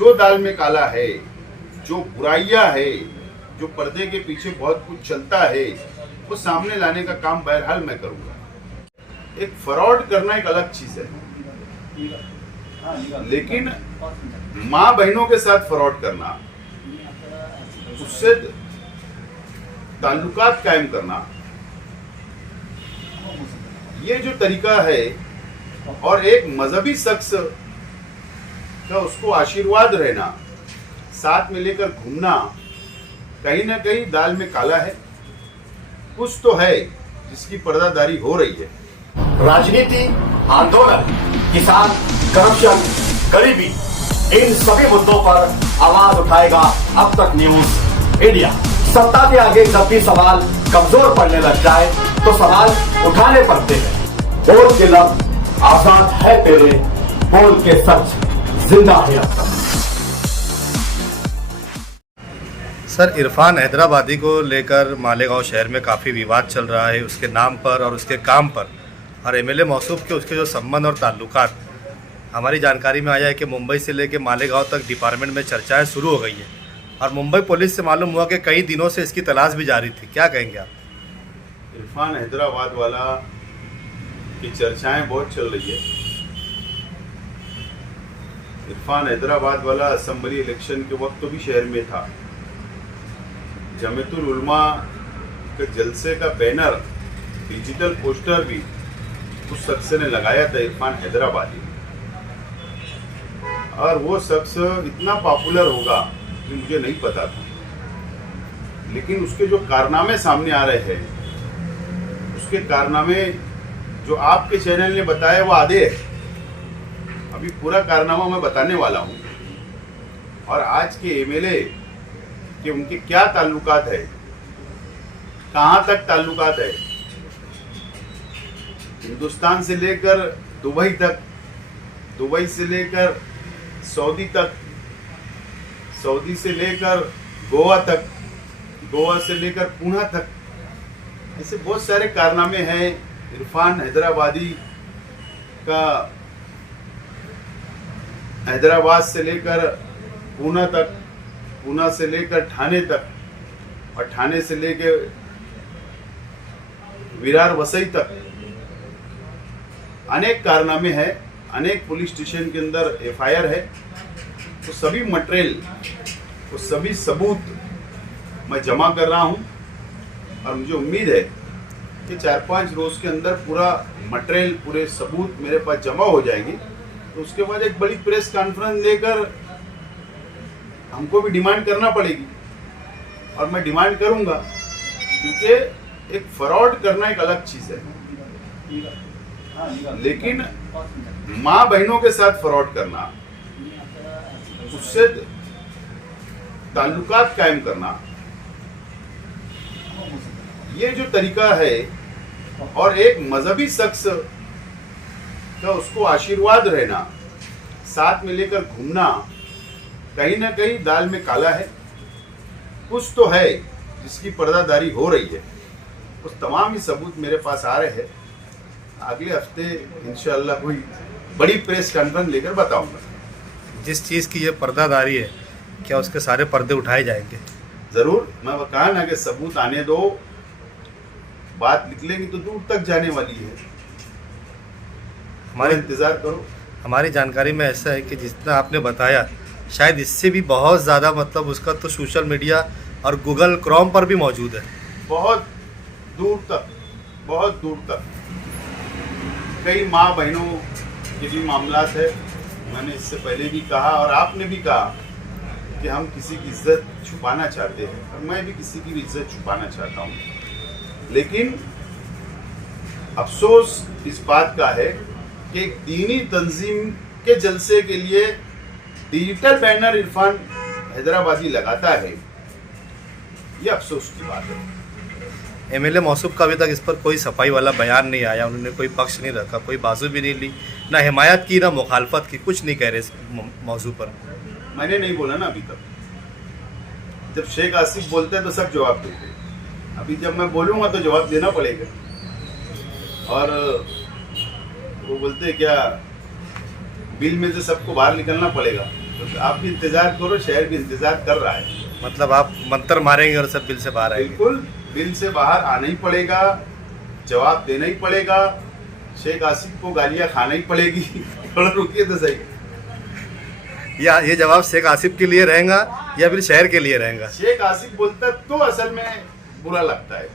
जो दाल में काला है, जो बुराइयां है, जो पर्दे के पीछे बहुत कुछ चलता है, वो सामने लाने का काम बहरहाल मैं करूंगा। एक फ्रॉड करना एक अलग चीज है, लेकिन माँ बहनों के साथ फ्रॉड करना, उससे ताल्लुकात कायम करना, ये जो तरीका है, और एक मजहबी शख्स का उसको आशीर्वाद रहना, साथ में लेकर घूमना, कहीं ना कहीं दाल में काला है। कुछ तो है जिसकी पर्दादारी हो रही है। राजनीति, आंदोलन, किसान, करप्शन, गरीबी, इन सभी मुद्दों पर आवाज उठाएगा अब तक न्यूज इंडिया। सत्ता के आगे जब भी सवाल कमजोर पड़ने लग जाए तो सवाल उठाने पड़ते हैं। बोल के लफ्ज आजाद है तेरे, बोल के सच जिंदा है अब तक। सर, इरफान हैदराबादी को लेकर मालेगांव शहर में काफ़ी विवाद चल रहा है, उसके नाम पर और उसके काम पर, और एमएलए मौसूफ के उसके जो संबंध और ताल्लुकात। हमारी जानकारी में आया है कि मुंबई से लेकर मालेगांव तक डिपार्टमेंट में चर्चाएं शुरू हो गई है, और मुंबई पुलिस से मालूम हुआ कि कई दिनों से इसकी तलाश भी जारी थी। क्या कहेंगे आप? इरफान हैदराबाद वाला की चर्चाएं बहुत चल रही है। इरफान हैदराबाद वाला असेंबली इलेक्शन के वक्त तो भी शहर में था। जमीयतुल उलमा के जलसे का बैनर, डिजिटल पोस्टर भी उस शख्स ने लगाया था, इरफान हैदराबादी। और वो शख्स इतना पॉपुलर होगा कि मुझे नहीं पता था, लेकिन उसके जो कारनामे सामने आ रहे हैं, उसके कारनामे जो आपके चैनल ने बताया वो आधे है। अभी पूरा कारनामा मैं बताने वाला हूँ, और आज के एमएलए कि उनके क्या ताल्लुकात है, कहाँ तक ताल्लुकात है, हिंदुस्तान से लेकर दुबई तक, दुबई से लेकर सऊदी तक, सऊदी से लेकर गोवा तक, गोवा से लेकर पुणे तक, ऐसे बहुत सारे कारनामे हैं इरफान हैदराबादी का। हैदराबाद से लेकर पुणे तक, पुणे से लेकर ठाणे तक, और ठाणे से लेकर विरार वसई तक अनेक कारनामे हैं, अनेक पुलिस स्टेशन के अंदर एफआईआर है। तो सभी मटेरियल, वो सभी सबूत मैं जमा कर रहा हूं, और मुझे उम्मीद है कि 4-5 रोज के अंदर पूरा मटेरियल, पूरे सबूत मेरे पास जमा हो जाएंगे। तो उसके बाद एक बड़ी प्रेस कॉन्फ्रेंस लेकर हमको भी डिमांड करना पड़ेगी, और मैं डिमांड करूंगा, क्योंकि एक फ्रॉड करना एक अलग चीज है, लेकिन माँ बहनों के साथ फ्रॉड करना, उससे ताल्लुकात कायम करना, ये जो तरीका है, और एक मजहबी शख्स का उसको आशीर्वाद रहना, साथ में लेकर घूमना, कहीं ना कहीं दाल में काला है। कुछ तो है जिसकी पर्दादारी हो रही है। उस तमाम ही सबूत मेरे पास आ रहे हैं। अगले हफ्ते इंशाअल्लाह कोई बड़ी प्रेस कॉन्फ्रेंस लेकर बताऊंगा। जिस चीज़ की ये पर्दादारी है, क्या उसके सारे पर्दे उठाए जाएंगे? जरूर। मैं वो कहा ना कि सबूत आने दो, बात निकलेगी तो दूर तक जाने वाली है। हमारे इंतजार करो। हमारी जानकारी में ऐसा है कि जितना आपने बताया, शायद इससे भी बहुत ज़्यादा, मतलब उसका तो सोशल मीडिया और गूगल क्रोम पर भी मौजूद है। बहुत दूर तक, बहुत दूर तक कई माँ बहनों के भी मामला है। मैंने इससे पहले भी कहा, और आपने भी कहा कि हम किसी की इज्जत छुपाना चाहते हैं, और मैं भी किसी की भी इज्जत छुपाना चाहता हूँ। लेकिन अफसोस इस बात का है कि एक दीनी तंजीम के जलसे के लिए डिजिटल बैनर इरफान हैदराबादी लगाता है, ये अफसोस की बात है। एमएलए मौसूफ का अभी तक इस पर कोई सफाई वाला बयान नहीं आया, उन्होंने कोई पक्ष नहीं रखा, कोई बाजू भी नहीं ली, ना हिमायत की ना मुखालफत की, कुछ नहीं कह रहे इस मौजू पर। मैंने नहीं बोला ना अभी तक। जब शेख आसिफ बोलते हैं तो सब जवाब देते हैं, अभी जब मैं बोलूँगा तो जवाब देना पड़ेगा। और वो बोलते हैं क्या, बिल में से सबको बाहर निकलना पड़ेगा, तो आप भी इंतजार करो, शहर भी इंतजार कर रहा है। मतलब आप मंत्र मारेंगे और सब बिल से बाहर आएंगे? बिल्कुल, बिल से बाहर आना ही पड़ेगा, जवाब देना ही पड़ेगा, शेख आसिफ को गालियां खाना ही पड़ेगी। थोड़ा रुकिए तो सही। या ये जवाब शेख आसिफ के लिए रहेगा या फिर शहर के लिए रहेगा? शेख आसिफ बोलता तो असल में बुरा लगता है,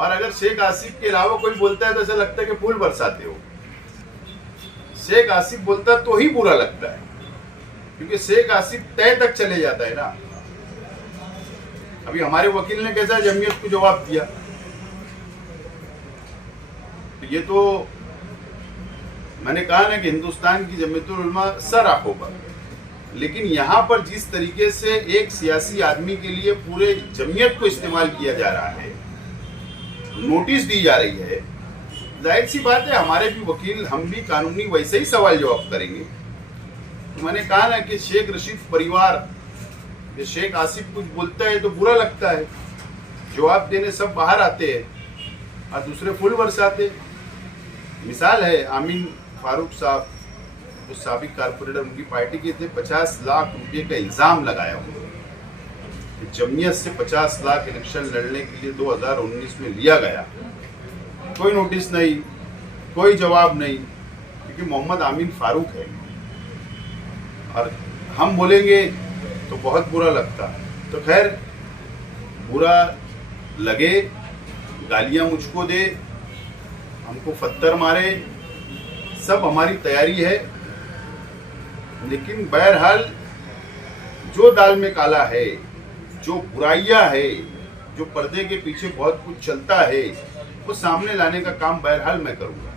और अगर शेख आसिफ के अलावा कोई बोलता है तो ऐसा लगता है कि फूल बरसाते हो। शेख आसिफ बोलता तो ही बुरा लगता है, क्योंकि शेख आसिफ तय तक चले जाता है ना। अभी हमारे वकील ने कैसा जमीयत को जवाब दिया, तो ये तो मैंने कहा ना कि हिंदुस्तान की जमीयतुल उलमा सर आंखों पर, लेकिन यहाँ पर जिस तरीके से एक सियासी आदमी के लिए पूरे जमीयत को इस्तेमाल किया जा रहा है, नोटिस दी जा रही है, जाहिर सी बात है हमारे भी वकील, हम भी कानूनी वैसे ही सवाल जवाब करेंगे। तो मैंने कहा ना कि शेख रशीद परिवार, ये शेख आसिफ कुछ बोलता है तो बुरा लगता है, जवाब देने सब बाहर आते हैं और दूसरे फूल बरसाते। मिसाल है आमीन फारूक साहब, जो साबिक कारपोरेटर उनकी पार्टी के थे, 50 लाख रुपए का इल्जाम लगाया उन्होंने। जमीयत से 50 लाख इलेक्शन लड़ने के लिए 2019 में लिया गया, कोई नोटिस नहीं, कोई जवाब नहीं, क्योंकि मोहम्मद आमीन फारूक है। और हम बोलेंगे तो बहुत बुरा लगता। तो खैर, बुरा लगे, गालियां मुझको दे, हमको पत्थर मारे, सब हमारी तैयारी है। लेकिन बहरहाल जो दाल में काला है, जो बुराइयां है, जो पर्दे के पीछे बहुत कुछ चलता है, वो सामने लाने का काम बहरहाल मैं करूँगा।